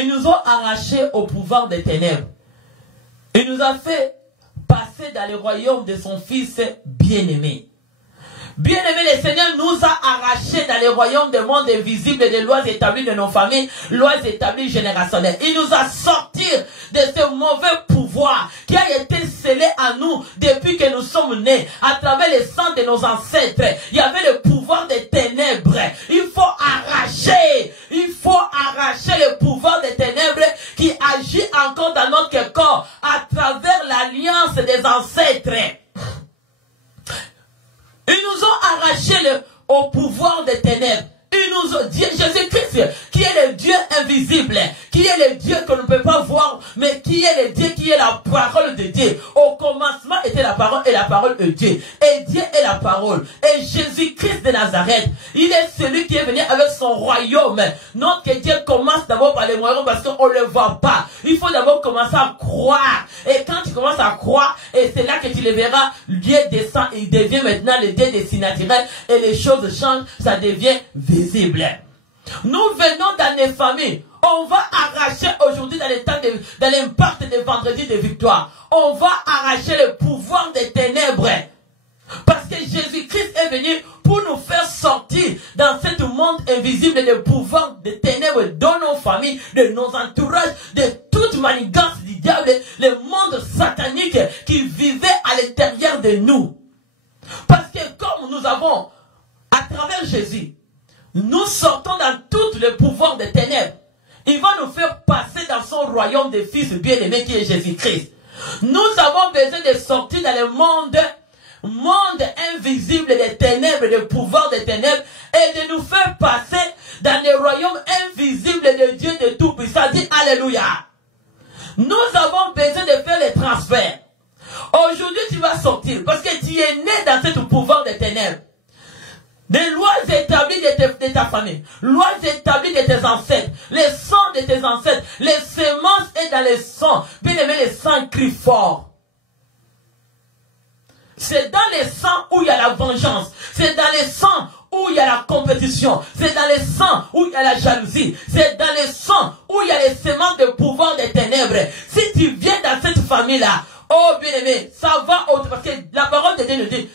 Ils nous ont arrachés au pouvoir des ténèbres. Il nous a fait passer dans le royaume de son Fils bien-aimé. Bien-aimé, le Seigneur nous a arrachés dans le royaume du monde invisible et des lois établies de nos familles, lois établies générationnelles. Il nous a sortis de ce mauvais pouvoir qui a été scellé à nous depuis que nous sommes nés, à travers le sang de nos ancêtres. Il y avait le pouvoir des ténèbres. Il faut arracher le pouvoir des ténèbres qui agit encore dans notre corps à travers l'alliance des ancêtres. Ils nous ont arraché au pouvoir des ténèbres. Ils nous ont dit, Jésus-Christ, qui est le Dieu invisible, qui est le Dieu que nous ne peut pas voir, mais qui est le Dieu, qui est la parole de Dieu. Au commencement était la parole et la parole est Dieu. Et Dieu est la parole. Et Jésus-Christ de Nazareth, il est celui qui est venu avec son royaume. Non que Dieu commence d'abord par le royaume parce qu'on ne le voit pas. Il faut d'abord commencer à croire. Et quand tu commences à croire, et c'est là que tu le verras, Dieu descend, il devient maintenant le Dieu des signes naturels et les choses changent, ça devient visible. Nous venons dans les familles. On va arracher aujourd'hui dans l'impact des vendredis de victoire. On va arracher le pouvoir des ténèbres. Parce que Jésus-Christ est venu pour nous faire sortir dans ce monde invisible le pouvoir des ténèbres dans nos familles, de nos entourages, de toute manigance du diable, le monde satanique qui vivait à l'intérieur de nous. Parce que comme nous avons, à travers Jésus, nous sortons dans tout le pouvoir des ténèbres. Il va nous faire passer dans son royaume de fils bien-aimé qui est Jésus-Christ. Nous avons besoin de sortir dans le monde invisible des ténèbres, le pouvoir des ténèbres, et de nous faire passer dans le royaume invisible de Dieu de Tout-Puissant. Dis Alléluia. Nous avons besoin de faire les transferts. Aujourd'hui, tu vas sortir parce que tu es né dans ce pouvoir des ténèbres. Des lois établies de ta famille, lois établies de tes ancêtres, les sangs de tes ancêtres, les semences est dans les sangs. Bien aimé, les sangs crient fort. C'est dans les sangs où il y a la vengeance. C'est dans les sangs où il y a la compétition. C'est dans les sangs où il y a la jalousie. C'est dans les sangs où il y a les semences de pouvoir des ténèbres. Si tu viens dans cette famille-là, oh bien aimé, ça va autre. Parce que la parole de Dieu nous dit,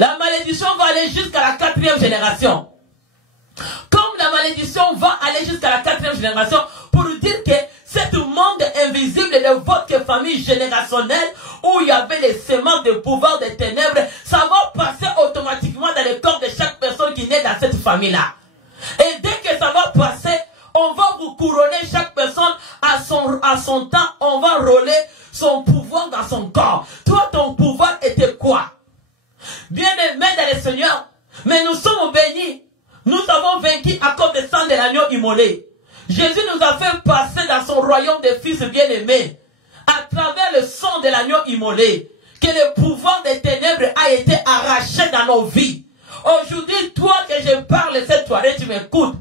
la malédiction va aller jusqu'à la 4e génération. Comme la malédiction va aller jusqu'à la 4e génération, pour nous dire que ce monde invisible de votre famille générationnelle, où il y avait les semences de pouvoir des ténèbres, ça va passer automatiquement dans le corps de chaque personne qui naît dans cette famille-là. Et dès que ça va passer, on va vous couronner chaque personne à son temps, on va rouler son pouvoir dans son corps. Toi, ton pouvoir était quoi? Bien-aimés dans le Seigneur, mais nous sommes bénis. Nous avons vaincu à cause du sang de l'agneau immolé. Jésus nous a fait passer dans son royaume de fils bien-aimés à travers le sang de l'agneau immolé, que le pouvoir des ténèbres a été arraché dans nos vies. Aujourd'hui, toi que je parle cette soirée, tu m'écoutes.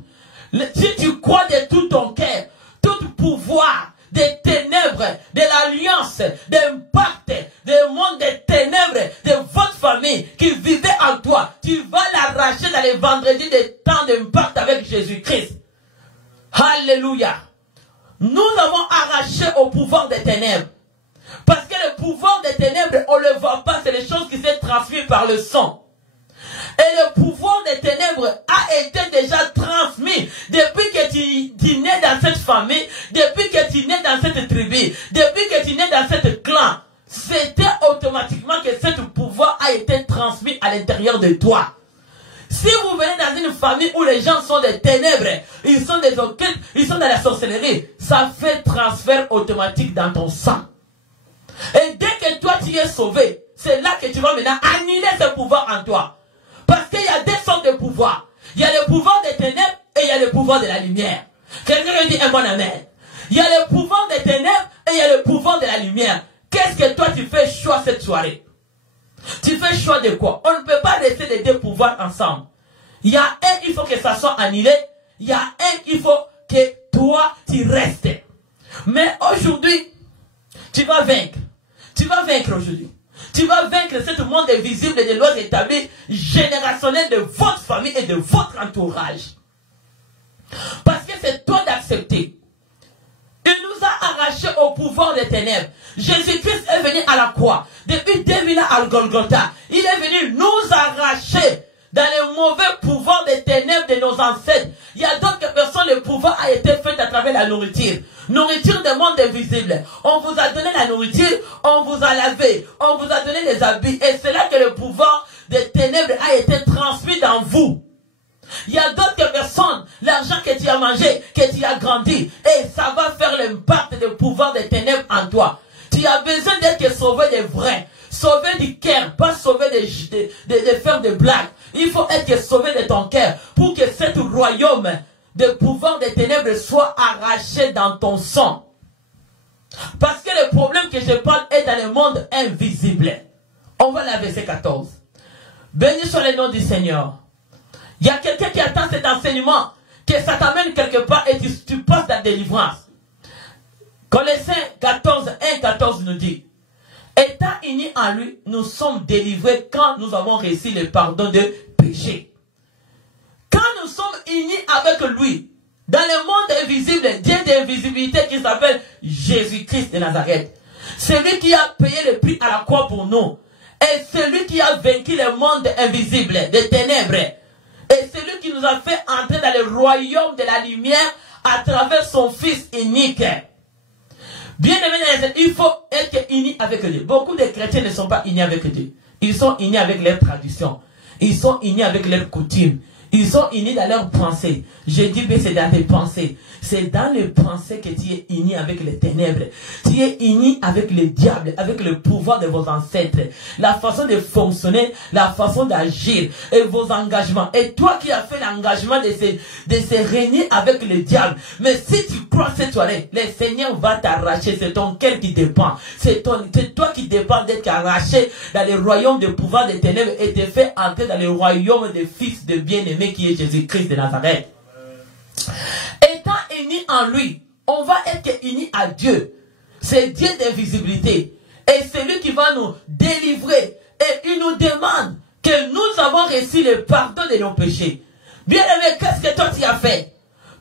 Si tu crois de tout ton cœur, tout pouvoir des ténèbres, de l'alliance, d'impact, du monde des ténèbres, de votre famille qui vivait en toi, tu vas l'arracher dans les vendredis de temps d'impact avec Jésus-Christ. Alléluia. Nous avons arraché au pouvoir des ténèbres. Parce que le pouvoir des ténèbres, on ne le voit pas, c'est les choses qui sont transmises par le sang. Et le pouvoir des ténèbres a été déjà transmis depuis que tu nais dans cette famille, depuis que tu nais dans cette tribu, depuis que tu nais dans cette clan. C'était automatiquement que ce pouvoir a été transmis à l'intérieur de toi. Si vous venez dans une famille où les gens sont des ténèbres, ils sont des occultes, ils sont dans la sorcellerie, ça fait transfert automatique dans ton sang. Et dès que toi tu es sauvé, c'est là que tu vas maintenant annuler ce pouvoir en toi. Parce qu'il y a deux sortes de pouvoirs. Il y a le pouvoir des ténèbres et il y a le pouvoir de la lumière. Quelqu'un me dit un bon amen. Il y a le pouvoir des ténèbres et il y a le pouvoir de la lumière. Qu'est-ce que toi tu fais choix cette soirée? Tu fais choix de quoi? On ne peut pas rester les deux pouvoirs ensemble. Il y a un, il faut que ça soit annulé. Il y a un, il faut que toi tu restes. Mais aujourd'hui, tu vas vaincre. Tu vas vaincre aujourd'hui. Tu vas vaincre ce monde invisible des lois établies générationnelles de votre famille et de votre entourage. Parce que c'est toi d'accepter. Il nous a arrachés au pouvoir des ténèbres. Jésus-Christ est venu à la croix. Depuis 2000 ans à Golgotha, il est venu nous arracher dans le mauvais pouvoir des ténèbres de nos ancêtres. Il y a d'autres personnes, le pouvoir a été fait à travers la nourriture. Nourriture du monde invisible. On vous a donné la nourriture, on vous a lavé, on vous a donné les habits. Et c'est là que le pouvoir des ténèbres a été transmis dans vous. Il y a d'autres personnes, l'argent que tu as mangé, que tu as grandi, et ça va faire l'impact du pouvoir des ténèbres en toi. Tu as besoin d'être sauvé des vrais, sauvé du cœur, pas sauvé de faire des blagues. Il faut être sauvé de ton cœur pour que ce royaume de pouvoir des ténèbres soit arraché dans ton sang. Parce que le problème que je parle est dans le monde invisible. On va la verset 14. Béni soit le nom du Seigneur. Il y a quelqu'un qui attend cet enseignement, que ça t'amène quelque part et tu passes la délivrance. Colossiens 14, 1, 14 nous dit, étant unis en lui, nous sommes délivrés quand nous avons reçu le pardon de péché. Quand nous sommes unis avec lui, dans le monde invisible, Dieu d'invisibilité qui s'appelle Jésus-Christ de Nazareth, c'est lui qui a payé le prix à la croix pour nous. Et c'est lui qui a vaincu le monde invisible, des ténèbres. Et c'est lui qui nous a fait entrer dans le royaume de la lumière à travers son Fils unique. Bien aimé, il faut être unis avec Dieu. Beaucoup de chrétiens ne sont pas unis avec Dieu. Ils sont unis avec leurs traditions. Ils sont unis avec leurs coutumes. Ils sont unis dans leurs pensées. Je dis, mais c'est dans tes pensées. C'est dans les pensées que tu es uni avec les ténèbres. Tu es uni avec le diable, avec le pouvoir de vos ancêtres. La façon de fonctionner, la façon d'agir et vos engagements. Et toi qui as fait l'engagement de se régner avec le diable. Mais si tu crois cette soirée, le Seigneur va t'arracher. C'est ton cœur qui dépend. C'est toi qui dépend d'être arraché dans le royaume de pouvoir des ténèbres et te fait entrer dans le royaume des fils de bien-aimé qui est Jésus-Christ de Nazareth. Étant unis en lui, on va être unis à Dieu. C'est Dieu d'invisibilité. Et c'est lui qui va nous délivrer. Et il nous demande que nous avons reçu le pardon de nos péchés. Bien aimé, qu'est-ce que toi tu as fait?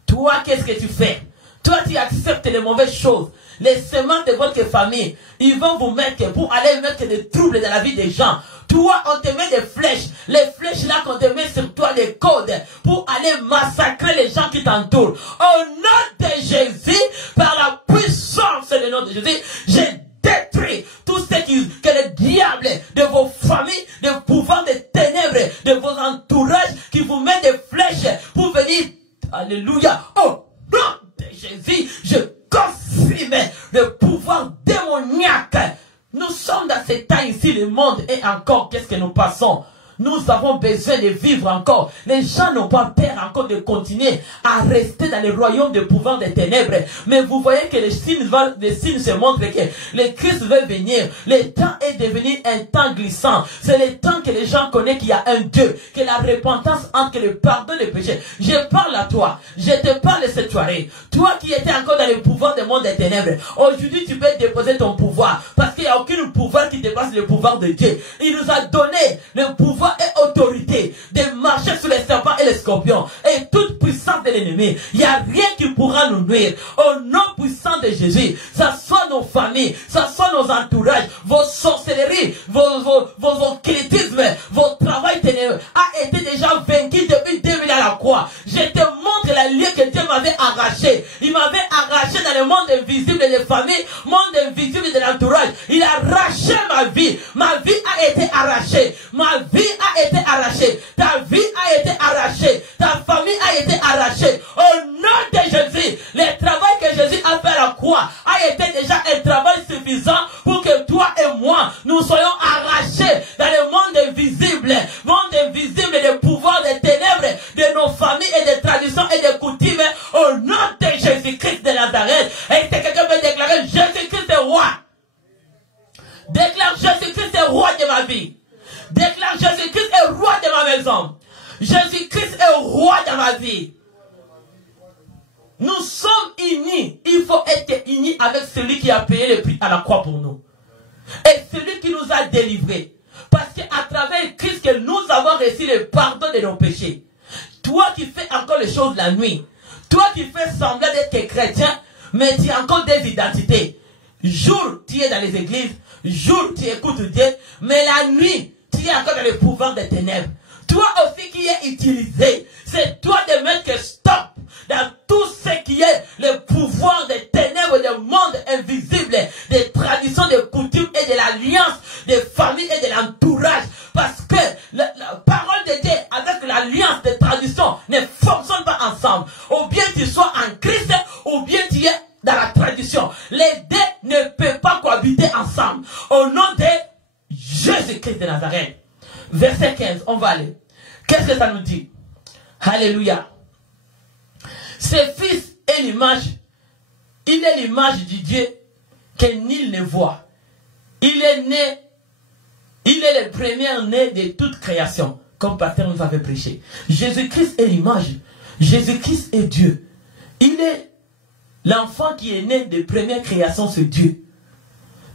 Toi, qu'est-ce que tu fais? Toi, tu acceptes les mauvaises choses. Les semences de votre famille, ils vont vous mettre pour aller mettre des troubles dans la vie des gens. Toi, on te met des flèches. Les flèches là qu'on te met sur toi, les codes, pour aller massacrer les gens qui t'entourent. Au nom de Jésus, par la puissance du nom de Jésus, j'ai détruit tout ce que le diable de vos familles, de pouvoir des ténèbres, de vos entourages, qui vous met des flèches pour venir. Alléluia. Au nom de Jésus, je confirme le pouvoir démoniaque. Nous sommes dans ce temps ici, le monde, et encore, qu'est-ce que nous passons? Nous avons besoin de vivre encore. Les gens n'ont pas peur encore de continuer à rester dans le royaume de pouvoir des ténèbres. Mais vous voyez que les signes se montrent que le Christ veut venir. Le temps est devenu un temps glissant. C'est le temps que les gens connaissent qu'il y a un Dieu, que la repentance entre le pardon des péchés. Je parle à toi. Je te parle cette soirée. Toi qui étais encore dans le pouvoir du monde des ténèbres. Aujourd'hui, tu peux déposer ton pouvoir. Parce qu'il n'y a aucun pouvoir qui dépasse le pouvoir de Dieu. Il nous a donné le pouvoir et autorité de marcher sur les serpents et les scorpions et toute puissance de l'ennemi. Il n'y a rien qui pourra nous nuire. Au nom puissant de Jésus, ça soit nos familles, ça soit nos entourages, vos sorcelleries, vos occultismes, votre travail ténébreux a été déjà vaincu depuis 2000 à la croix. Je te montre la lieu que Dieu m'avait arraché. Il m'avait arraché dans le monde invisible des familles, monde invisible de l'entourage. Il a arraché ma vie. Ma vie a été arrachée. Ma vie a été arrachée. Ta vie a été arrachée. Ta famille a été arrachée. Au nom de Jésus, le travail que Jésus a fait à la croix a été déjà un travail suffisant pour que toi et moi, nous soyons arrachés dans le monde invisible des pouvoirs des ténèbres, de nos familles et des traditions et des coutumes, au nom de Jésus-Christ de Nazareth. Et si quelqu'un peut déclarer Jésus-Christ est roi, déclare Jésus-Christ est roi de ma vie. Déclare Jésus-Christ est roi de ma maison. Jésus-Christ est roi de ma vie. Nous sommes unis. Il faut être unis avec celui qui a payé le prix à la croix pour nous. Et celui qui nous a délivrés. Parce qu'à travers Christ que nous avons reçu le pardon de nos péchés. Toi qui fais encore les choses la nuit. Toi qui fais semblant d'être chrétien, mais tu as encore des identités. Jour, tu es dans les églises. Jour, tu écoutes Dieu. Mais la nuit, tu es encore dans le pouvoir des ténèbres. Toi aussi qui es utilisé, c'est toi de mettre stop dans tout ce qui est le pouvoir des ténèbres, du monde invisible, des traditions, des coutumes et de l'alliance des familles et de l'entourage. Parce que la parole de Dieu avec l'alliance des traditions ne fonctionne pas ensemble. Ou bien tu sois en Christ, ou bien tu es dans la tradition. Les deux ne peuvent pas cohabiter ensemble. Au nom de Jésus-Christ de Nazareth. Verset 15, on va aller. Qu'est-ce que ça nous dit? Alléluia. Ce fils est l'image, il est l'image du Dieu que nul ne voit. Il est né, il est le premier-né de toute création, comme Pasteur nous avait prêché. Jésus-Christ est l'image. Jésus-Christ est Dieu. Il est l'enfant qui est né de première création, c'est Dieu.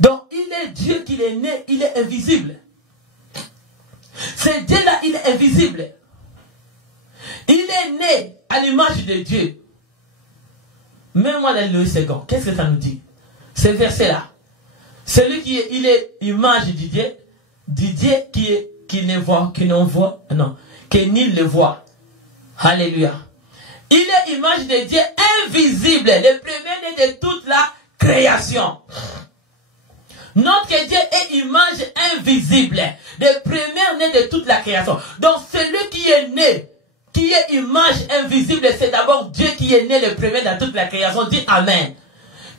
Donc, il est Dieu qu'il est né, il est invisible. Ce Dieu-là, il est invisible. Il est né à l'image de Dieu. Même-moi dans le second, qu'est-ce que ça nous dit? Ce verset-là. Celui qui est, il est image du Dieu qui ne voit, que nul ne voit. Alléluia. Il est image de Dieu invisible, le premier-né de toute la création. Notre Dieu est image invisible, le premier-né de toute la création. Donc celui qui est né, qui est image invisible, c'est d'abord Dieu qui est né le premier dans toute la création. Dis Amen.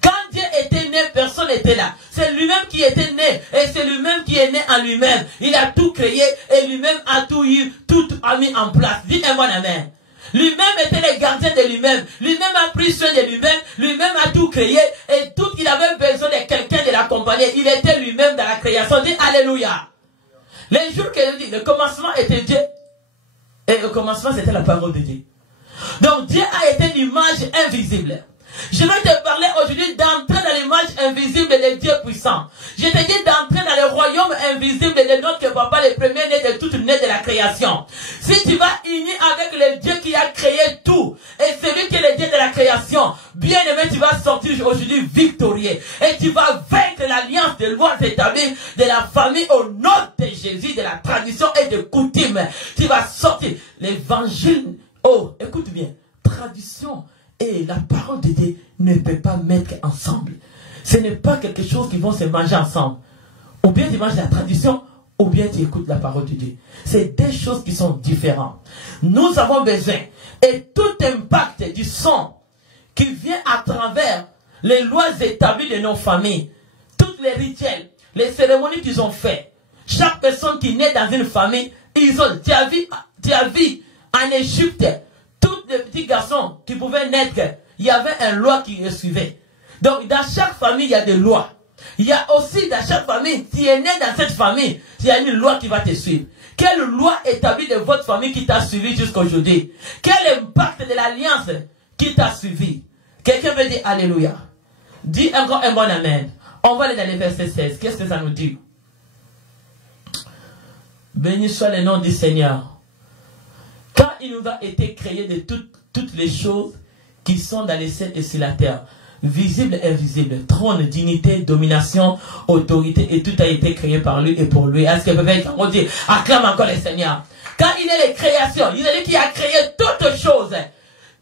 Quand Dieu était né, personne n'était là. C'est lui-même qui était né. Et c'est lui-même qui est né en lui-même. Il a tout créé et lui-même a tout eu, tout a mis en place. Dis un bon Amen. Lui-même était le gardien de lui-même. Lui-même a pris soin de lui-même. Lui-même a tout créé. Et tout il avait besoin de quelqu'un de l'accompagner. Il était lui-même dans la création. Dis Alléluia. Les jours que je dis, le commencement était Dieu. Et le commencement c'était la parole de Dieu. Donc Dieu a été l'image invisible. Je vais te parler aujourd'hui d'entrer dans l'image invisible de Dieu puissant. Je te dis d'entrer dans le royaume invisible de notre papa, le premier-né de toute né de la création. Si tu vas unir avec le Dieu qui a créé tout, et celui qui est le Dieu de la création, bien aimé, tu vas sortir aujourd'hui victorieux. Et tu vas vaincre l'alliance des lois établies de la famille au nom de Jésus, de la tradition et de coutume. Tu vas sortir l'évangile. Oh, écoute bien, tradition et la parole de Dieu ne peut pas mettre ensemble. Ce n'est pas quelque chose qui vont se manger ensemble. Ou bien tu manges la tradition, ou bien tu écoutes la parole de Dieu. C'est des choses qui sont différentes. Nous avons besoin, et tout impact du sang qui vient à travers les lois établies de nos familles, tous les rituels, les cérémonies qu'ils ont fait. Chaque personne qui naît dans une famille, tu as vu en Égypte, tous les petits garçons qui pouvaient naître, il y avait une loi qui les suivait. Donc, dans chaque famille, il y a des lois. Il y a aussi, dans chaque famille, si tu es né dans cette famille, il y a une loi qui va te suivre. Quelle loi établie de votre famille qui t'a suivi jusqu'à aujourd'hui? Quel impact de l'alliance qui t'a suivi? Quelqu'un veut dire Alléluia. Dis encore un bon Amen. On va aller dans le verset 16. Qu'est-ce que ça nous dit? Béni soit le nom du Seigneur. Quand il nous a été créé de toutes les choses qui sont dans les cieux et sur la terre, visibles et invisibles, trône, dignité, domination, autorité, et tout a été créé par lui et pour lui. Est-ce que peut être on dit, acclame encore le Seigneur. Quand il est les créations, il est lui qui a créé toutes choses.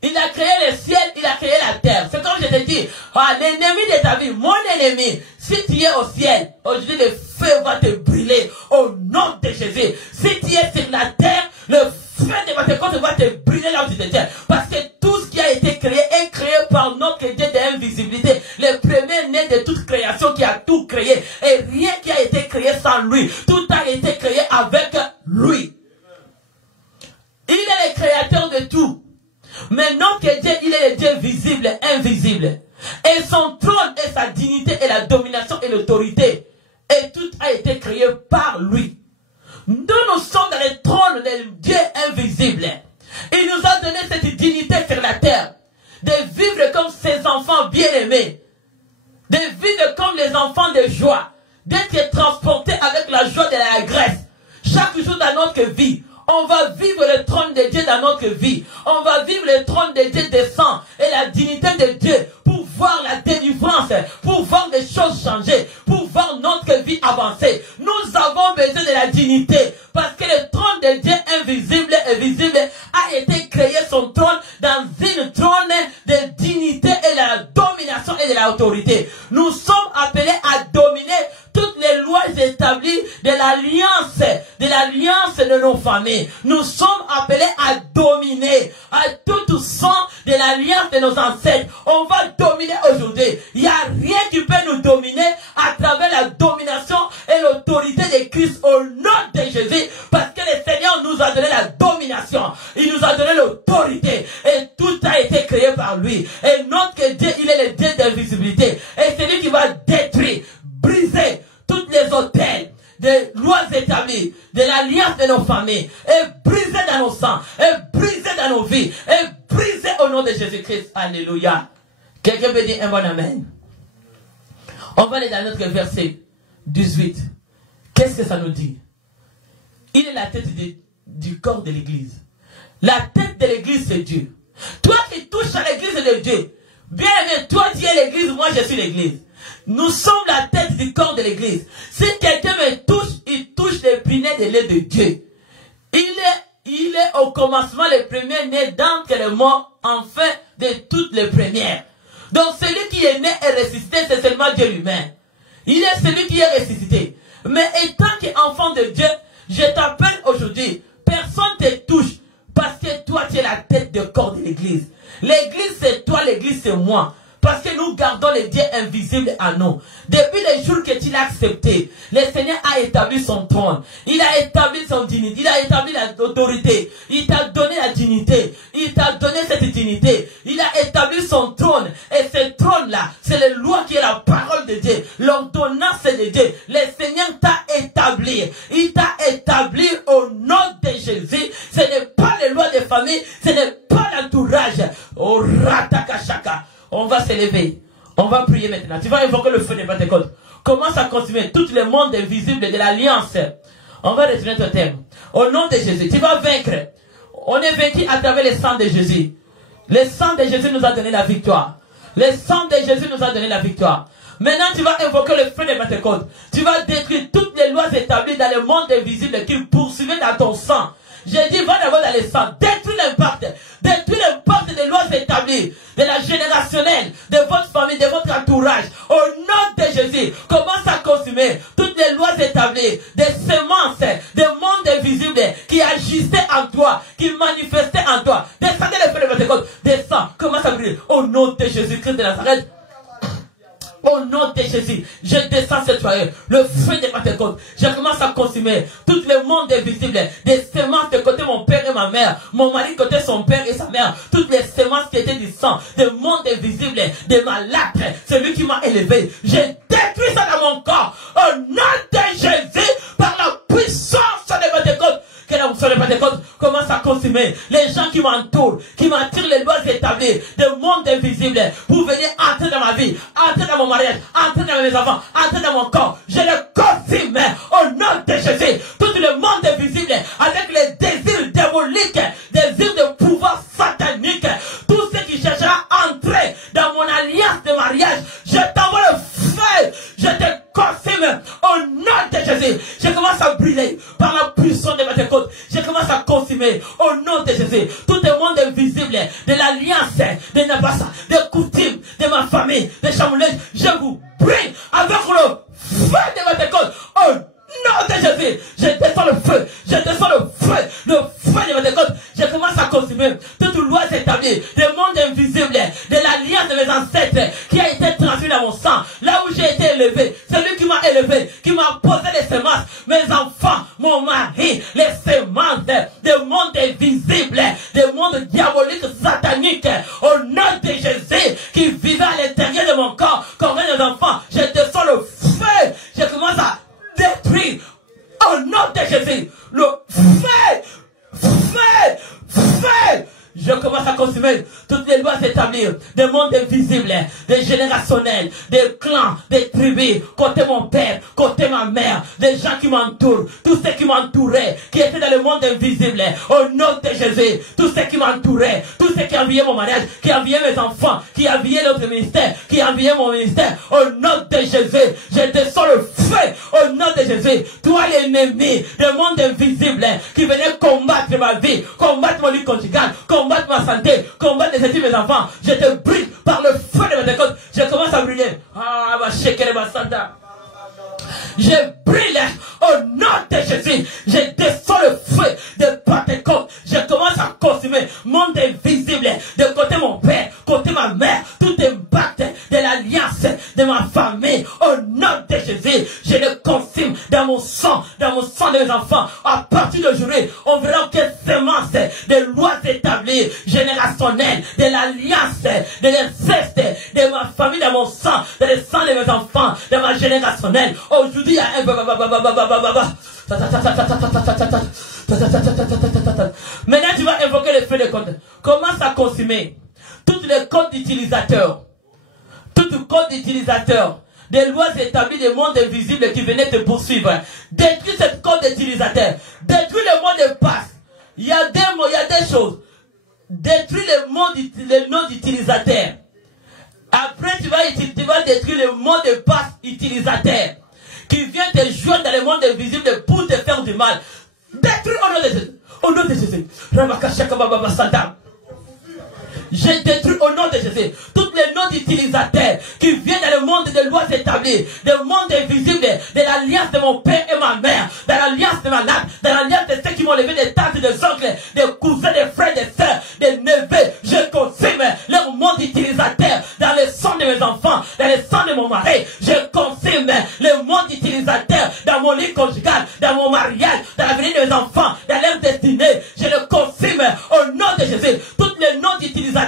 Il a créé le ciel, il a créé la terre. C'est comme je te dis, l'ennemi de ta vie, mon ennemi, si tu es au ciel, aujourd'hui le feu va te brûler au nom de Jésus. Si tu es sur la terre, le feu de Pentecôte va te brûler là où tu te tiens. Parce que tout ce qui a été créé est créé par notre Dieu d'invisibilité. Le premier-né de toute création qui a tout créé. Et rien qui a été créé sans lui. Tout a été créé avec lui. Il est le créateur de tout. Mais notre Dieu, il est le Dieu visible, invisible. Et son trône et sa dignité et la domination et l'autorité. Et tout a été créé par lui. Nous sommes dans le trône de Dieu invisible. Il nous a donné cette dignité sur la terre. De vivre comme ses enfants bien-aimés. De vivre comme les enfants de joie. D'être transportés avec la joie de la grâce. Chaque jour dans notre vie, On va vivre le trône de Dieu dans notre vie. On va vivre le trône de Dieu descend et la dignité de Dieu pour voir la délivrance, pour voir des choses changer, pour voir notre vie avancer. Nous avons besoin de la dignité parce que le trône de Dieu invisible et visible a été créé, son trône, dans une trône de dignité et de la domination et de l'autorité. Nous sommes appelés à dominer toutes les lois établies de l'alliance de nos familles. Nous sommes appelés à dominer à tout sang de l'alliance de nos ancêtres. On va dominer aujourd'hui. Il n'y a rien qui peut nous dominer à travers la domination et l'autorité de Christ au nom de Jésus, parce que le Seigneur nous a donné la domination. Il nous a donné l'autorité et tout a été créé par lui. Et notre Dieu, il est le Dieu d'invisibilité. Et c'est lui qui va détruire, briser toutes les autels des lois établies, de l'alliance de nos familles, et briser dans nos sangs, et briser dans nos vies, et briser au nom de Jésus-Christ. Alléluia. Quelqu'un peut dire un bon amen. On va aller dans notre verset 18. Qu'est-ce que ça nous dit? Il est la tête du corps de l'église. La tête de l'église, c'est Dieu. Toi qui touches à l'église de Dieu, bien aimé, toi tu es l'église, moi je suis l'église. Nous sommes la tête du corps de l'église. Si quelqu'un me touche, il touche les pinets de lait de Dieu. Il est au commencement le premier né d'entre les morts, enfin de toutes les premières. Donc celui qui est né et ressuscité, c'est seulement Dieu lui-même. Il est celui qui est ressuscité. Mais étant qu'enfant de Dieu, je t'appelle aujourd'hui, personne ne te touche parce que toi tu es la tête du corps de l'église. L'église c'est toi, l'église c'est moi. Parce que nous gardons le Dieu invisible à nous. Depuis le jour que tu l'as accepté, le Seigneur a établi son trône. Il a établi son dignité. Il a établi l'autorité. Il t'a donné la dignité. Il t'a donné cette dignité. Il a établi son trône. Et ce trône-là, c'est la loi qui est la parole de Dieu. L'ordonnance de Dieu. Le Seigneur t'a établi. Il t'a établi au nom de Jésus. Ce n'est pas les lois de famille. Ce n'est pas l'entourage. Oh, ratakashaka. On va s'élever. On va prier maintenant. Tu vas invoquer le feu de Pentecôte. Commence à consommer tout le monde invisible de l'alliance. On va retourner ton thème. Au nom de Jésus, tu vas vaincre. On est vaincu à travers le sang de Jésus. Le sang de Jésus nous a donné la victoire. Le sang de Jésus nous a donné la victoire. Maintenant, tu vas invoquer le feu de Pentecôte. Tu vas détruire toutes les lois établies dans le monde invisible qui poursuivaient dans ton sang. J'ai dit, va d'abord dans le sang. Détruis l'impact. Détruis l'impact des lois établies, de la générationnelle, de votre famille, de votre entourage. Au nom de Jésus, commence à consumer toutes les lois établies, des semences, des mondes invisibles qui agissaient en toi, qui manifestaient en toi. Descendez le feu de Pentecôte. Descends. Commence à briller. Au nom de Jésus-Christ de Nazareth. Au nom de Jésus, je descends cette soirée, le feu de Pentecôte. Je commence à consumer tout le monde invisible, des semences de côté mon père et ma mère, mon mari côté son père et sa mère, toutes les semences qui étaient du sang, des mondes invisibles, des malâtres, celui qui m'a élevé. Je détruis ça dans mon corps, au nom de Jésus, par la puissance de Pentecôte. Que la puissance de Pentecôte commence à consumer les gens qui m'entourent, qui m'attirent les lois établies, des mondes invisibles, pour venir entrer dans ma vie, entrer dans mon mariage, entrer dans mes enfants, entrer dans mon corps. Je le consume au nom de Jésus. Tout le monde invisible, avec les désirs diaboliques, désirs de pouvoir satanique, tout ce qui cherchera à entrer dans mon alliance de mariage, je t'envoie le feu, je te consume au nom de Jésus. Je commence à brûler par la puissance de Pentecôte. Je commence à consumer au nom de Jésus tout le monde invisible de l'alliance de Nabassa, des coutumes de ma famille, de Chamoulège. Je vous brûle avec le feu de Pentecôte au nom de Jésus. Je descends le feu, je descends le feu de Pentecôte. Je commence à consumer toutes les lois établies, des mondes invisibles, de l'alliance de mes ancêtres qui a été transmis dans mon sang, là où j'ai été élevé. C'est lui qui m'a élevé, qui m'a posé les semences, mes enfants, mon mari, les semences des mondes invisibles, des mondes diaboliques, sataniques, au nom de Jésus, qui vivait à l'intérieur de mon corps, comme mes enfants. Je descends le feu, je commence à détruire au nom de Jésus le feu. Je commence à consumer toutes les lois établies des mondes invisibles, des générationnels, des clans, des tribus, côté mon père, côté ma mère, des gens qui m'entourent, tous ceux qui m'entouraient, qui étaient dans le monde invisible, au nom de Jésus, tous ceux qui m'entouraient, tous ceux qui enviaient mon mariage, qui enviaient mes enfants, qui enviaient notre ministère, qui enviaient mon ministère, au nom de Jésus, je descends le feu, au nom de Jésus, toi l'ennemi du monde invisible, qui venait combattre ma vie, combattre mon vie conjugale, combattre ma santé, combattre les études de mes enfants, je te brûle par le feu de mes écoutes, je commence à brûler. Ah, ma chérie, ma santa. Je brûle au nom de Jésus. Je descends le feu de Pentecôte. Je commence à consumer monde invisible. De côté mon père, côté ma mère, tout impact de l'alliance de ma famille. Au nom de Jésus, je le consume dans mon sang de mes enfants. À partir d'aujourd'hui, on verra quelle semence de lois établies, générationnelles, de l'alliance, de l'inceste, de ma famille, dans mon sang, dans le sang de mes enfants, de ma générationnelle. Aujourd'hui, il y a un maintenant, tu vas invoquer le feu de compte. Commence à consumer toutes les codes d'utilisateurs. Toutes codes d'utilisateurs. Des lois établies des mondes invisibles qui venaient te poursuivre. Détruis cette code d'utilisateur. Détruis le mot de passe. Il y a des mots, il y a des choses. Détruis le nom d'utilisateur. Après, tu vas détruire le mot de passe utilisateur qui vient te joindre dans le monde invisible pour te faire du mal. Détruis au nom de Jésus. Au nom de Jésus. Je détruis au nom de Jésus tous les noms d'utilisateurs qui viennent dans le monde des lois établies, des mondes invisibles, de l'alliance de mon père et ma mère, dans l'alliance de ma mère, dans l'alliance de ceux qui m'ont levé des tantes, des oncles, des cousins, des frères, des sœurs, des neveux. Je consume leur monde d'utilisateurs dans le sang de mes enfants, dans le sang de mon mari. Je consume le monde d'utilisateurs dans mon lit conjugal, dans mon mariage, dans l'avenir de mes enfants, dans leur destinée. Je le consume au nom de Jésus. Tous les noms d'utilisateurs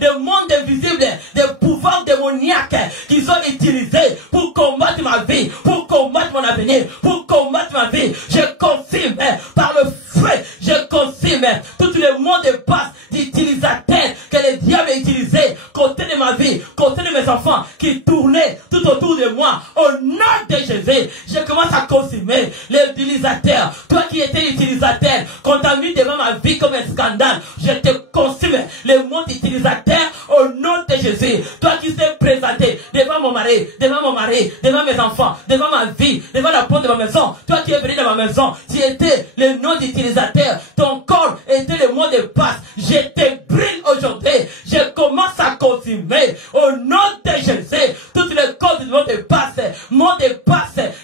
des mondes invisibles, des pouvoirs démoniaques qu'ils ont utilisés pour combattre ma vie, pour combattre mon avenir, pour combattre ma vie. Je consume par le feu, je consume tous les mots de passe d'utilisateurs que le diable a utilisés côté de ma vie, côté de mes enfants qui tournaient tout autour de moi. Au nom de Jésus, je commence à consommer les utilisateurs. Toi qui étais utilisateur, qu'on t'a mis devant ma vie comme un scandale, je te consume les mots d'utilisateurs au nom de Jésus. Toi qui t'es présenté devant mon mari, devant mes enfants, devant ma vie, devant la porte de ma maison. Toi qui es venu dans ma maison, tu étais le nom d'utilisateur. Ton corps était le mot de passe. Je te brûle aujourd'hui. Je commence à consommer au nom de Jésus toutes les causes du mot de passe,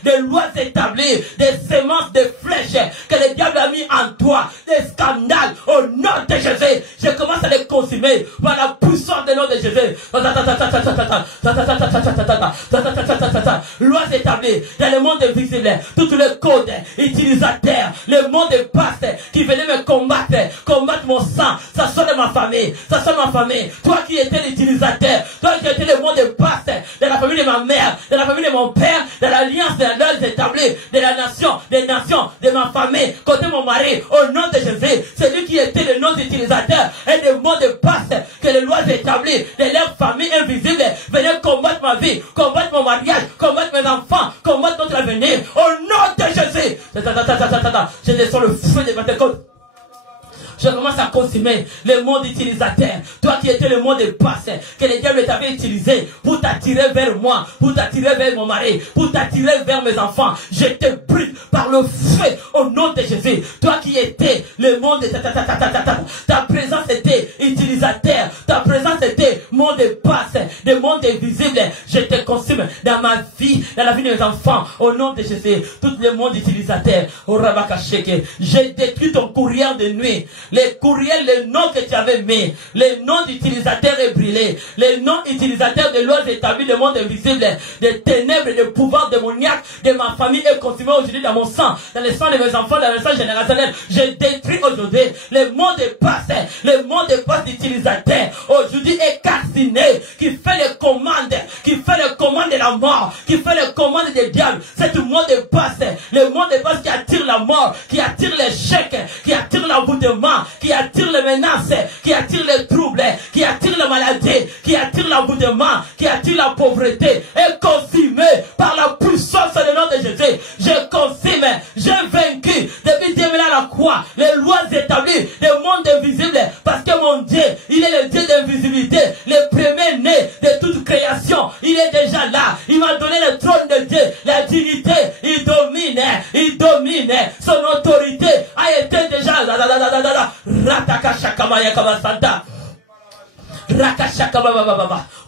des lois établies, des semences de flèches que le diable a mis en toi, des scandales au nom de Jésus. Je commence à les consommer par la puissance du nom de Jésus. Lois établies dans le monde invisible, tous les codes utilisateurs, le monde de passe qui venait me combattre mon sang, ça sort de ma famille, ça sort de ma famille. Toi qui étais l'utilisateur, toi qui étais le monde de passe de la famille de ma mère, de la famille de mon père, de l'alliance de la loi établie, de la nation, des nations, de ma famille, côté mon mari, au nom de Jésus, c'est lui qui était le nom d'utilisateur et le mot de passe que les lois établies de leur famille invisible venaient combattre ma vie, combattre mon mariage, combattre mes enfants, combattre notre avenir, au nom de Jésus. Je descends le feu de Pentecôte. Je commence à consommer le monde utilisateur. Toi qui étais le monde de passe que le diable t'avait utilisé pour t'attirer vers moi, pour t'attirer vers mon mari, pour t'attirer vers mes enfants. Je te brûle par le feu au nom de Jésus. Toi qui étais le monde de ta présence était utilisateur. Ta présence était monde de passe, de monde invisible. Je te consume dans ma vie, dans la vie de mes enfants. Au nom de Jésus, tout le monde utilisateur. Au Rabakasheke, j'ai détruit ton courrier de nuit. Les courriels, les noms que tu avais mis, les noms d'utilisateurs est brûlé, les noms utilisateurs de lois établies de monde invisible, des ténèbres et de pouvoirs démoniaques de ma famille est consumé aujourd'hui dans mon sang, dans le sang de mes enfants, dans le sang générationnel. Je détruis aujourd'hui les mots de passe d'utilisateurs. Aujourd'hui est cassé obstiné, qui fait les commandes de la mort, qui fait les commandes des diables. C'est le monde de passe, le monde de passe qui attire la mort, qui attire l'échec, qui attire l'aboutement, qui attire les menaces, qui attire les troubles, qui attire la maladie, qui attire l'aboutement, qui attire la pauvreté, est consumé par la puissance du nom de Jésus. Je consume, j'ai vaincu depuis Dieu à la croix, les lois établies, le monde invisible, parce que mon Dieu, il est le Dieu d'invisibilité, le premier-né de toute création. Il est déjà là. Il m'a donné le trône de Dieu, la dignité. Il domine. Son autorité a été déjà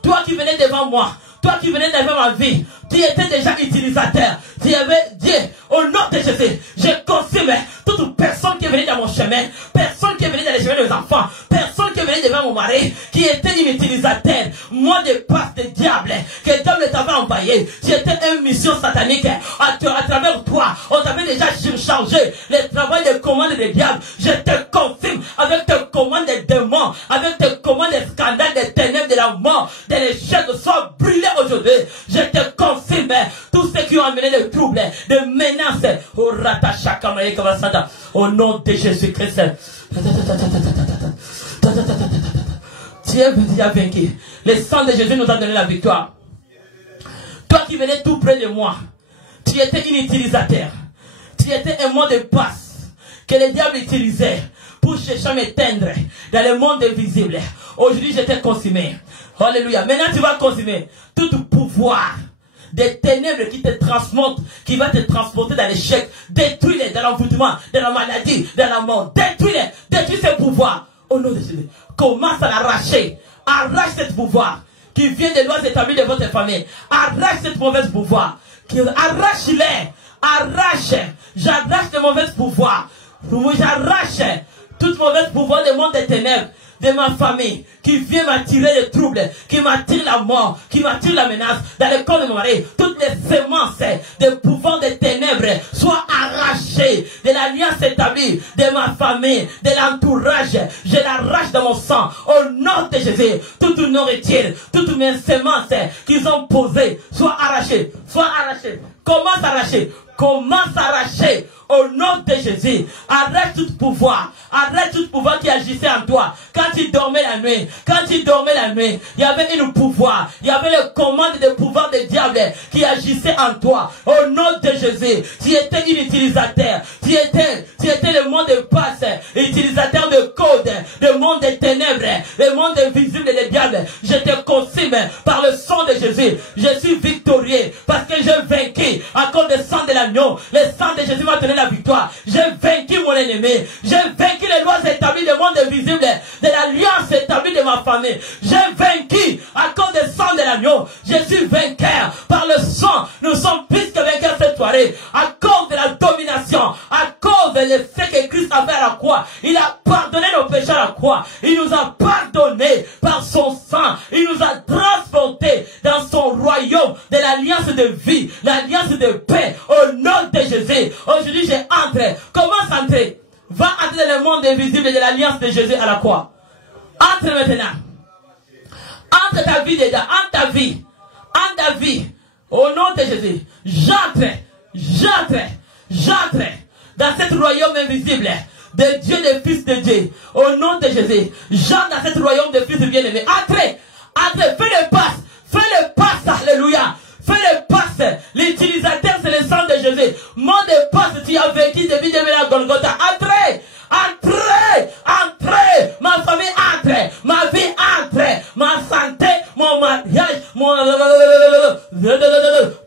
toi qui venais devant moi, toi qui venais devant ma vie, tu étais déjà utilisateur. Tu avais dit, au nom de Jésus, je consume toute personne qui venait dans mon chemin, personne qui venait dans les chemins des enfants, personne qui venait devant mon mari, qui était un utilisateur, moi de passe de diable, que Dieu t'avait envoyé. J'étais une mission satanique. À travers toi, on t'avait déjà changé le travail de commande des diables. Je te consume avec tes commandes des démons, avec tes commandes des scandales, des ténèbres, de la mort, de l'échec, soient brûlés aujourd'hui. Je te consume tous ceux qui ont amené le trouble, des menaces. Au nom de Jésus-Christ. Tu as vaincu. Le sang de Jésus nous a donné la victoire. Toi qui venais tout près de moi, tu étais un utilisateur. Tu étais un mot de passe que le diable utilisait pour chercher à m'éteindre dans le monde invisible. Aujourd'hui, j'étais consumé. Alléluia. Maintenant, tu vas consumer tout pouvoir des ténèbres qui te transmontent, qui va te transporter dans l'échec. Détruis-les dans l'envoûtement, dans la maladie, dans la mort. Détruis-les. Détruis ces pouvoirs. Au nom de Jésus. Commence à l'arracher. Arrache ce pouvoir qui vient des lois établies de votre famille. Arrache ce mauvais pouvoir. Arrache-les. Arrache. J'arrache le mauvais pouvoir. J'arrache tout mauvais pouvoir du monde des ténèbres de ma famille, qui vient m'attirer les troubles, qui m'attire la mort, qui m'attire la menace, dans le corps de mon mari. Toutes les semences de pouvoir des ténèbres soient arrachées de l'alliance établie de ma famille, de l'entourage. Je l'arrache dans mon sang, au nom de Jésus. Toute nourriture, toutes mes semences qu'ils ont posées, soient arrachées, Commence à arracher. Commence à arracher au nom de Jésus. Arrête tout pouvoir. Arrête tout pouvoir qui agissait en toi. Quand tu dormais la nuit, il y avait une pouvoir. Il y avait le commande de pouvoir des diables qui agissait en toi. Au nom de Jésus, tu étais un utilisateur. Tu étais le monde de passe, utilisateur de code, le monde des ténèbres, le monde invisible des diables. Je te consume par le sang de Jésus. Je suis victorieux parce que j'ai vaincu à cause du sang de l'agneau. Le sang de Jésus m'a donné la victoire. J'ai vaincu mon ennemi. J'ai vaincu les lois établies du monde invisible, de l'alliance établie de ma famille. J'ai vaincu à cause du sang de l'agneau. Je suis vainqueur par le sang. Nous sommes plus que vainqueurs cette soirée. À cause de la domination, à cause de ce que Christ a fait à la croix. Il a pardonné nos péchés à la croix. Il nous a pardonné par son sang. Il nous a transportés dans son royaume de l'alliance de vie, l'alliance de paix. Au nom de Jésus. Aujourd'hui, j'ai entré. Commence à entrer. Va entrer dans le monde invisible de l'alliance de Jésus à la croix. Entre maintenant. Entre ta vie dedans. Entre ta vie. Entre ta vie. Au nom de Jésus. J'entre dans ce royaume invisible de Dieu, des fils de Dieu. Au nom de Jésus. J'entre dans ce royaume de fils de bien-aimés. Entrez. Fais le passe. Alléluia. Fais le passe. L'utilisateur, c'est le sang de Jésus. Mot de passe, tu as vécu depuis la Golgotha. Entrez. Ma famille entre. Ma vie entre. Ma santé, mon mariage,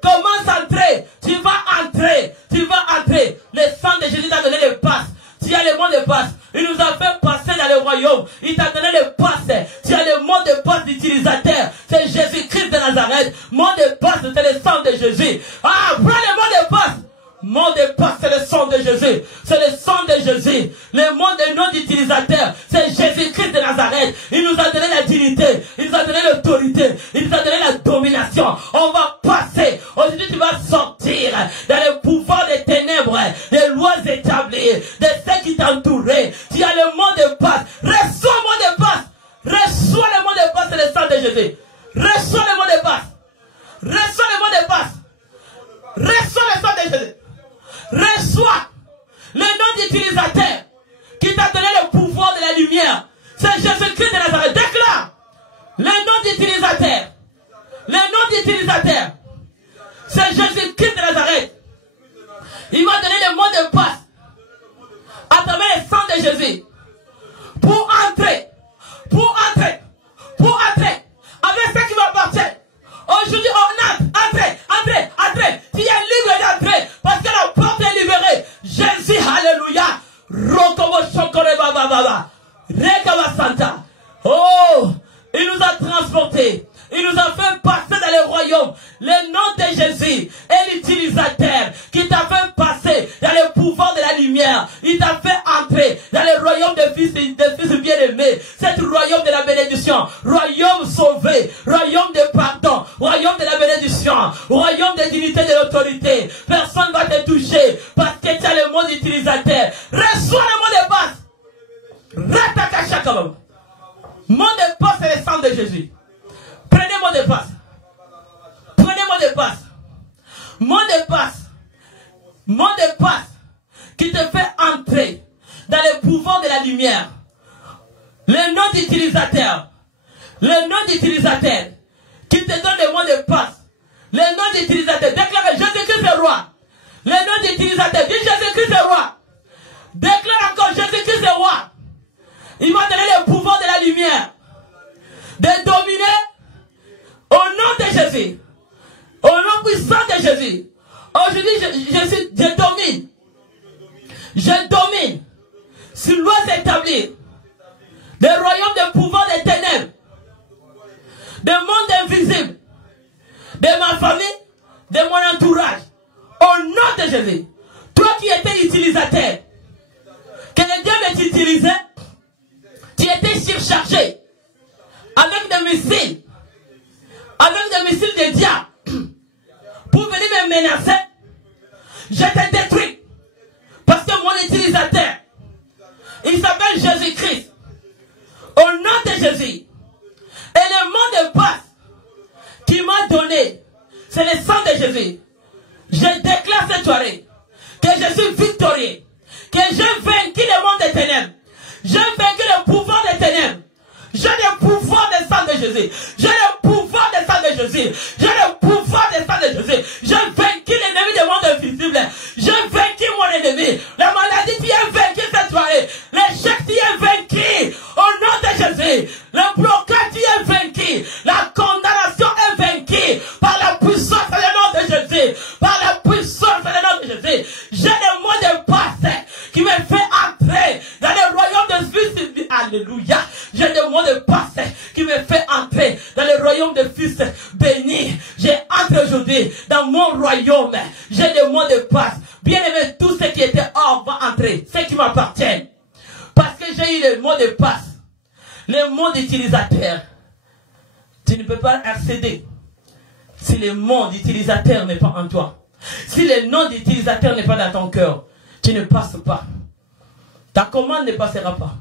Commence à entrer. Tu vas entrer. Le sang de Jésus t'a donné le passe. Tu as le mot de passe. Il nous a fait passer dans le royaume. Il t'a donné le passe. Tu as le mot de passe d'utilisateur. C'est Jésus-Christ de Nazareth. Mot de passe, c'est le sang de Jésus. Ah, prends le mot de passe. Mot de passe, c'est le sang de Jésus. C'est le sang de Jésus. Le mot de nom d'utilisateur, c'est Jésus-Christ de Nazareth. Il nous a donné la dignité. Il nous a donné l'autorité. Il nous a donné la domination. On va passer. Aujourd'hui, tu vas sortir dans le pouvoir des ténèbres, des lois établies, de ceux qui t'entouraient. Tu as le mot de passe. Reçois le mot de passe. Reçois le mot de passe, c'est le sang de Jésus. d'utilisateur qui t'a donné le pouvoir de la lumière, c'est Jésus-Christ de Nazareth. Déclare le nom d'utilisateur. Le nom d'utilisateur, c'est Jésus-Christ de Nazareth. Il m'a donné le mot de passe à travers le sang de Jésus pour entrer avec ce qui m'appartient. Aujourd'hui, on entre, entrez. Tu es libre d'entrer parce que la porte est libérée. Jésus, alléluia. Oh, il nous a transportés. Il nous a fait passer dans le royaume. Le nom de Jésus est l'utilisateur qui t'a fait passer dans le pouvoir de la lumière. Il t'a fait entrer dans le royaume des fils bien-aimés. C'est le royaume de la bénédiction. Royaume sauvé. Royaume de pardon. Royaume de la bénédiction. Royaume de dignité de l'autorité. Personne ne va te toucher parce que tu as le mot d'utilisateur. Reçois le mot de passe. Ratakashakabam. Mot de passe, c'est le sang de Jésus. Prenez mot de passe. Prenez mot de passe. Mot de passe. Mot de passe qui te fait entrer dans le pouvoir de la lumière. Le nom d'utilisateur. Le nom d'utilisateur qui te donne le mot de passe. Le nom d'utilisateur. Déclare Jésus-Christ est roi. Le nom d'utilisateur. Dis Jésus-Christ est roi. Déclare encore Jésus-Christ est roi. Il m'a donné le pouvoir de la lumière. De dominer au nom de Jésus. Au nom puissant de Jésus. Aujourd'hui, je domine. Je domine. Sur loi établie. Des royaumes de pouvoir des ténèbres. Des mondes invisibles. De ma famille. De mon entourage. Au nom de Jésus. Toi qui étais utilisateur. Que le diable t'utilisait. Tu étais surchargé. Avec des missiles. Avec des missiles de diable. Pour venir me menacer. Je t'ai détruit. Parce que mon utilisateur, il s'appelle Jésus-Christ. Au nom de Jésus. Et le mot de passe qu'il m'a donné, c'est le sang de Jésus. Je déclare cette soirée que je suis victorieux. Que j'ai vaincu le monde des ténèbres. J'ai vaincu le pouvoir des ténèbres. J'ai le pouvoir des sang de Jésus. J'ai le pouvoir des sang de Jésus. J'ai le pouvoir des sang de Jésus. J'ai vaincu l'ennemi du monde invisible. J'ai vaincu mon ennemi. La maladie qui est vaincue cette soirée. L'échec qui est vaincu. Au nom de Jésus. Le blocage qui est vaincu. La condamnation est vaincue. Par la puissance du nom de Jésus. Par la puissance du nom de Jésus. J'ai le mot de passe qui me fait entrer dans le royaume de Fils. Alléluia. J'ai le mot de passe qui me fait entrer dans le royaume de Fils béni. J'ai entré aujourd'hui dans mon royaume. J'ai le mot de passe. Bien aimé, tout ce qui était hors va entrer. Ce qui m'appartient. Parce que j'ai eu le mot de passe. Le mot d'utilisateur. Tu ne peux pas accéder si le mot d'utilisateur n'est pas en toi. Si le nom d'utilisateur n'est pas dans ton cœur, tu ne passes pas. Ta commande ne passera pas.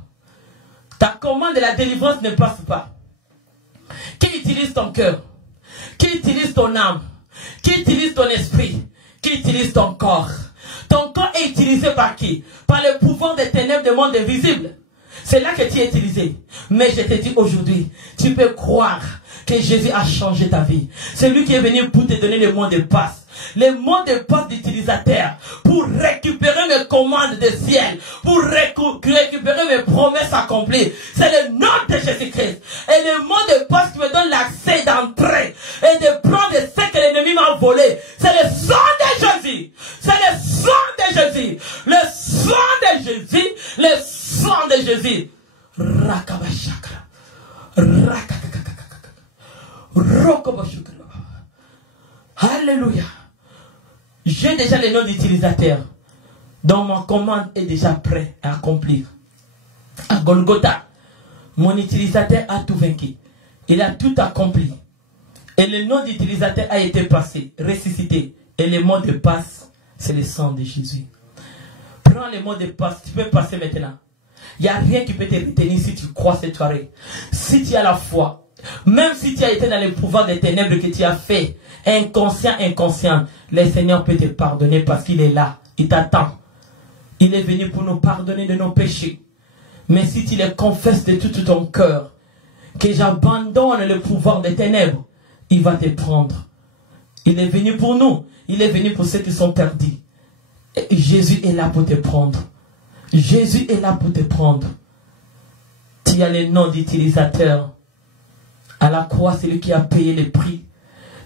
Ta commande de la délivrance ne passe pas. Qui utilise ton cœur? Qui utilise ton âme? Qui utilise ton esprit? Qui utilise ton corps? Ton corps est utilisé par qui? Par le pouvoir des ténèbres du monde invisible. C'est là que tu es utilisé. Mais je te dis aujourd'hui, tu peux croire que Jésus a changé ta vie. C'est lui qui est venu pour te donner le mot de passe. Le mot de passe d'utilisateur pour récupérer mes commandes de ciel, pour récupérer mes promesses accomplies. C'est le nom de Jésus-Christ. Et le mot de passe qui me donne l'accès d'entrer et de prendre ce que l'ennemi m'a volé. C'est le sang de Jésus. C'est le sang de Jésus. Le sang de Jésus. Le sang de Jésus. Rakabashakra. Rakakakakakaka. Rokobashukra. Alléluia. J'ai déjà le nom d'utilisateur. Donc ma commande est déjà prête à accomplir. À Golgotha, mon utilisateur a tout vaincu. Il a tout accompli. Et le nom d'utilisateur a été passé, ressuscité. Et le mot de passe, c'est le sang de Jésus. Prends le mot de passe, tu peux passer maintenant. Il n'y a rien qui peut te retenir si tu crois cette soirée. Si tu as la foi, même si tu as été dans le pouvoir des ténèbres que tu as fait, inconscient, le Seigneur peut te pardonner parce qu'il est là. Il t'attend. Il est venu pour nous pardonner de nos péchés. Mais si tu les confesses de tout ton cœur, que j'abandonne le pouvoir des ténèbres, il va te prendre. Il est venu pour nous. Il est venu pour ceux qui sont perdus. Et Jésus est là pour te prendre. Jésus est là pour te prendre. Tu as le nom d'utilisateur. À la croix, c'est lui qui a payé le prix.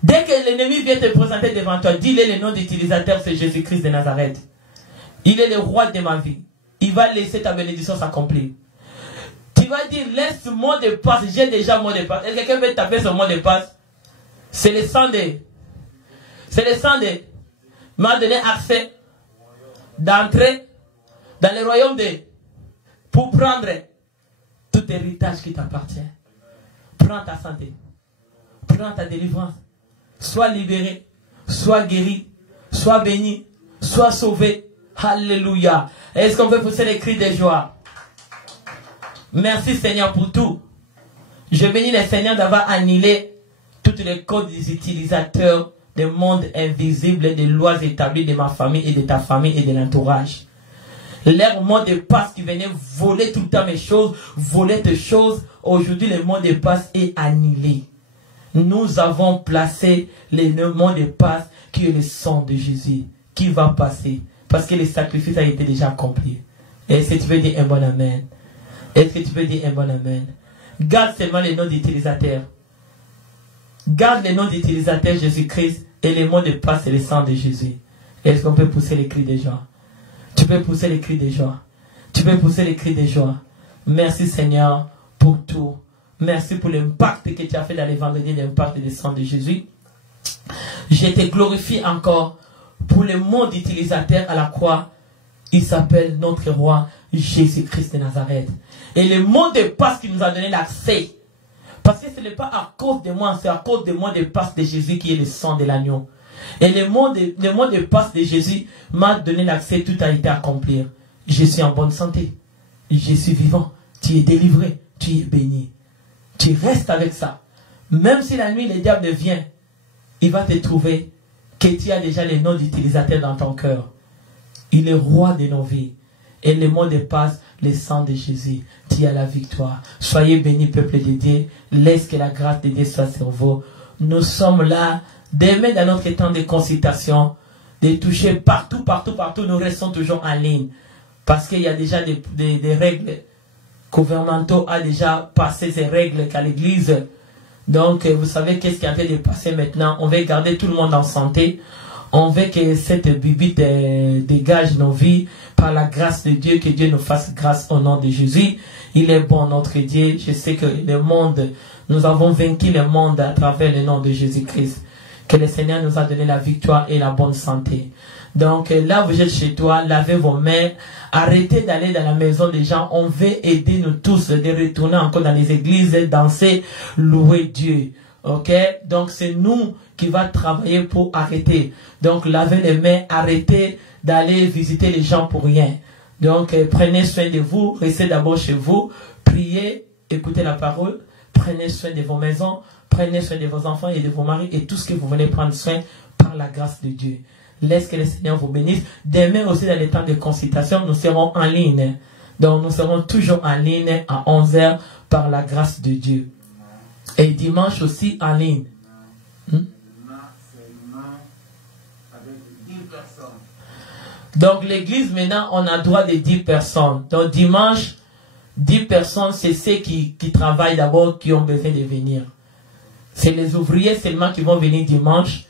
Dès que l'ennemi vient te présenter devant toi, dis-le, le nom d'utilisateur, c'est Jésus-Christ de Nazareth. Il est le roi de ma vie. Il va laisser ta bénédiction s'accomplir. Tu vas dire, laisse mot de passe. J'ai déjà mot de passe. Est-ce que quelqu'un veut taper son mot de passe? C'est le sang de... C'est le sang de... m'a donné accès d'entrer dans le royaume de... pour prendre tout héritage qui t'appartient. Prends ta santé. Prends ta délivrance. Sois libéré. Sois guéri. Sois béni. Sois sauvé. Alléluia. Est-ce qu'on peut pousser les cris de joie? Merci Seigneur pour tout. Je bénis le Seigneur d'avoir annulé toutes les codes des utilisateurs des mondes invisibles, des lois établies de ma famille et de ta famille et de l'entourage. Leur mot de passe qui venait voler tout le temps mes choses, voler tes choses, aujourd'hui le mot de passe est annulé. Nous avons placé le mot de passe qui est le sang de Jésus, qui va passer, parce que le sacrifice a été déjà accompli. Est-ce que tu veux dire un bon amen? Est-ce que tu peux dire un bon amen? Garde seulement les noms d'utilisateurs. Garde les noms d'utilisateurs Jésus-Christ et les mots de passe et le sang de Jésus. Est-ce qu'on peut pousser les cris de joie? Tu peux pousser les cris de joie. Tu peux pousser les cris de joie. Merci Seigneur pour tout. Merci pour l'impact que tu as fait dans les vendredis, l'impact du sang de Jésus. Je te glorifie encore pour le mot d'utilisateur à la croix. Il s'appelle notre roi Jésus-Christ de Nazareth. Et le mot de passe qui nous a donné l'accès. Parce que ce n'est pas à cause de moi, c'est à cause du mot de passe de Jésus qui est le sang de l'agneau. Et le mot de passe de Jésus m'a donné l'accès, tout a été accompli. Je suis en bonne santé. Je suis vivant. Tu es délivré. Tu es béni. Tu restes avec ça. Même si la nuit, le diable vient, il va te trouver que tu as déjà les noms d'utilisateurs dans ton cœur. Il est roi de nos vies. Et le mot de passe, le sang de Jésus. Tu as la victoire. Soyez bénis, peuple de Dieu. Laisse que la grâce de Dieu soit sur vous. Nous sommes là, demain dans notre temps de consultation, de toucher partout. Nous restons toujours en ligne. Parce qu'il y a déjà des règles. Gouvernementaux a déjà passé ces règles qu'à l'église. Donc, vous savez qu'est-ce qui est en train de passer maintenant. On veut garder tout le monde en santé. On veut que cette bibite dégage nos vies par la grâce de Dieu, que Dieu nous fasse grâce au nom de Jésus. Il est bon, notre Dieu. Je sais que le monde, nous avons vaincu le monde à travers le nom de Jésus-Christ. Que le Seigneur nous a donné la victoire et la bonne santé. Donc là, vous êtes chez toi, lavez vos mains, arrêtez d'aller dans la maison des gens. On veut aider nous tous de retourner encore dans les églises, danser, louer Dieu. Ok? Donc c'est nous qui va travailler pour arrêter. Donc lavez les mains, arrêtez d'aller visiter les gens pour rien. Donc prenez soin de vous, restez d'abord chez vous, priez, écoutez la parole, prenez soin de vos maisons, prenez soin de vos enfants et de vos maris et tout ce que vous venez prendre soin par la grâce de Dieu. Laisse que le Seigneur vous bénisse. Demain aussi dans les temps de consultation, nous serons en ligne. Donc nous serons toujours en ligne à 11h par la grâce de Dieu. Et dimanche aussi en ligne. Donc l'église maintenant, on a droit de 10 personnes. Donc dimanche, 10 personnes, c'est ceux qui travaillent d'abord, qui ont besoin de venir. C'est les ouvriers seulement qui vont venir dimanche.